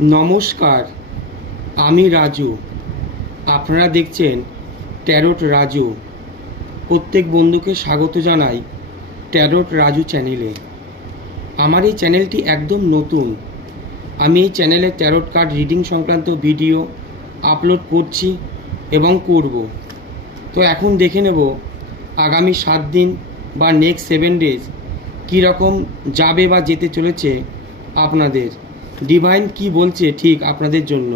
নমস্কার, আমি রাজু। আপনারা দেখছেন ট্যারোট রাজু। প্রত্যেক বন্ধুকে স্বাগত জানাই ট্যারোট রাজু চ্যানেলে। আমার এই চ্যানেলটি একদম নতুন। আমি এই চ্যানেলে ট্যারোট কার্ড রিডিং সংক্রান্ত ভিডিও আপলোড করছি এবং করব। তো এখন দেখে নেব আগামী 7 দিন বা নেক্সট 7 ডেজ কীরকম যাবে বা যেতে চলেছে আপনাদের। ডিভাইন কি বলছে ঠিক আপনাদের জন্য।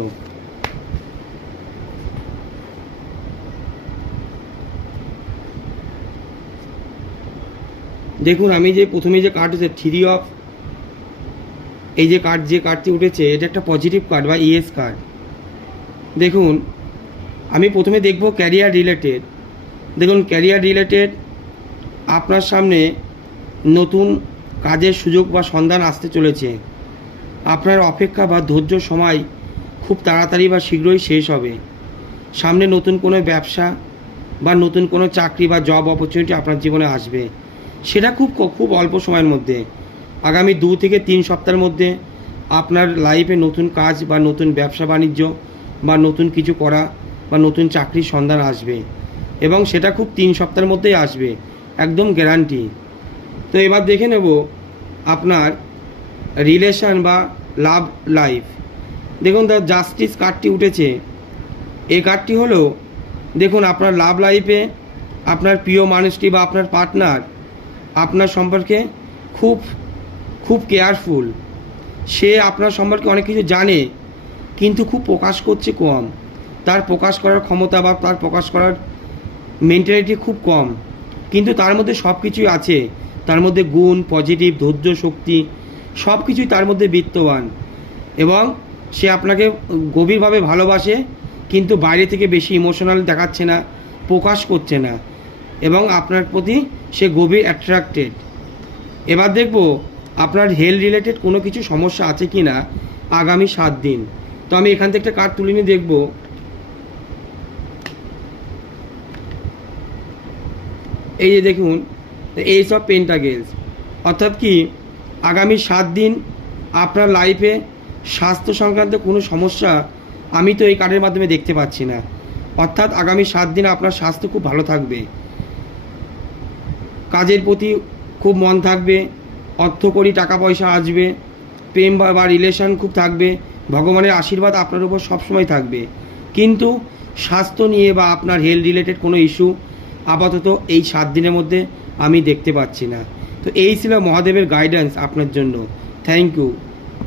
দেখুন, আমি যে প্রথমে যে কার্ড উঠেছে থ্রি অফ, এই যে কার্ডটি উঠেছে এটা একটা পজিটিভ কার্ড বা ইএস কার্ড। দেখুন, আমি প্রথমে দেখব ক্যারিয়ার রিলেটেড। দেখুন, ক্যারিয়ার রিলেটেড আপনার সামনে নতুন কাজের সুযোগ বা সন্ধান আসতে চলেছে। আপনার অপেক্ষা বা ধৈর্য সময় খুব তাড়াতাড়ি বা শীঘ্রই শেষ হবে। সামনে নতুন কোনো ব্যবসা বা নতুন কোনো চাকরি বা জব অপরচুনিটি আপনার জীবনে আসবে। সেটা খুব অল্প সময়ের মধ্যে, আগামী 2 থেকে 3 সপ্তাহের মধ্যে আপনার লাইফে নতুন কাজ বা নতুন ব্যবসা বাণিজ্য বা নতুন কিছু করা বা নতুন চাকরির সন্ধান আসবে, এবং সেটা খুব 3 সপ্তাহের মধ্যেই আসবে, একদম গ্যারান্টি। তো এবার দেখে নেব আপনার রিলেশন বা লাভ লাইফ। দেখুন, দ্য জাস্টিস কার্ডটি উঠেছে। এই কার্ডটি হলো, দেখুন, আপনার লাভ লাইফে আপনার প্রিয় মানুষটি বা আপনার পার্টনার আপনার সম্পর্কে খুব খুব কেয়ারফুল। সে আপনার সম্পর্কে অনেক কিছু জানে, কিন্তু খুব প্রকাশ করছে কম। তার প্রকাশ করার ক্ষমতা বা তার প্রকাশ করার মেন্টালিটি খুব কম, কিন্তু তার মধ্যে সব কিছুই আছে। তার মধ্যে গুণ, পজিটিভ, ধৈর্য, শক্তি সব কিছুই তার মধ্যে বিদ্যমান। এবং সে আপনাকে গভীরভাবে ভালোবাসে, কিন্তু বাইরে থেকে বেশি ইমোশনাল দেখাচ্ছে না, প্রকাশ করছে না, এবং আপনার প্রতি সে গভীর অ্যাট্রাক্টেড। এবার দেখব আপনার হেলথ রিলেটেড কোনো কিছু সমস্যা আছে কি না আগামী 7 দিন। তো আমি এখান থেকে একটা কার্ড তুলে নিয়ে দেখব। এই যে দেখুন, এই সব পেন্টাকেলস, অর্থাৎ কি আগামী 7 দিন আপনার লাইফে স্বাস্থ্য সংক্রান্ত কোনো সমস্যা আমি তো এই কার্ডের মাধ্যমে দেখতে পাচ্ছি না। অর্থাৎ আগামী 7 দিন আপনার স্বাস্থ্য খুব ভালো থাকবে, কাজের প্রতি খুব মন থাকবে, অর্থকরী টাকা পয়সা আসবে, প্রেম বা রিলেশন খুব থাকবে, ভগবানের আশীর্বাদ আপনার উপর সবসময় থাকবে। কিন্তু স্বাস্থ্য নিয়ে বা আপনার হেলথ রিলেটেড কোনো ইস্যু আপাতত এই 7 দিনের মধ্যে আমি দেখতে পাচ্ছি না। তো এই ছিল মহাদেবের গাইডেন্স আপনার জন্য। Thank you.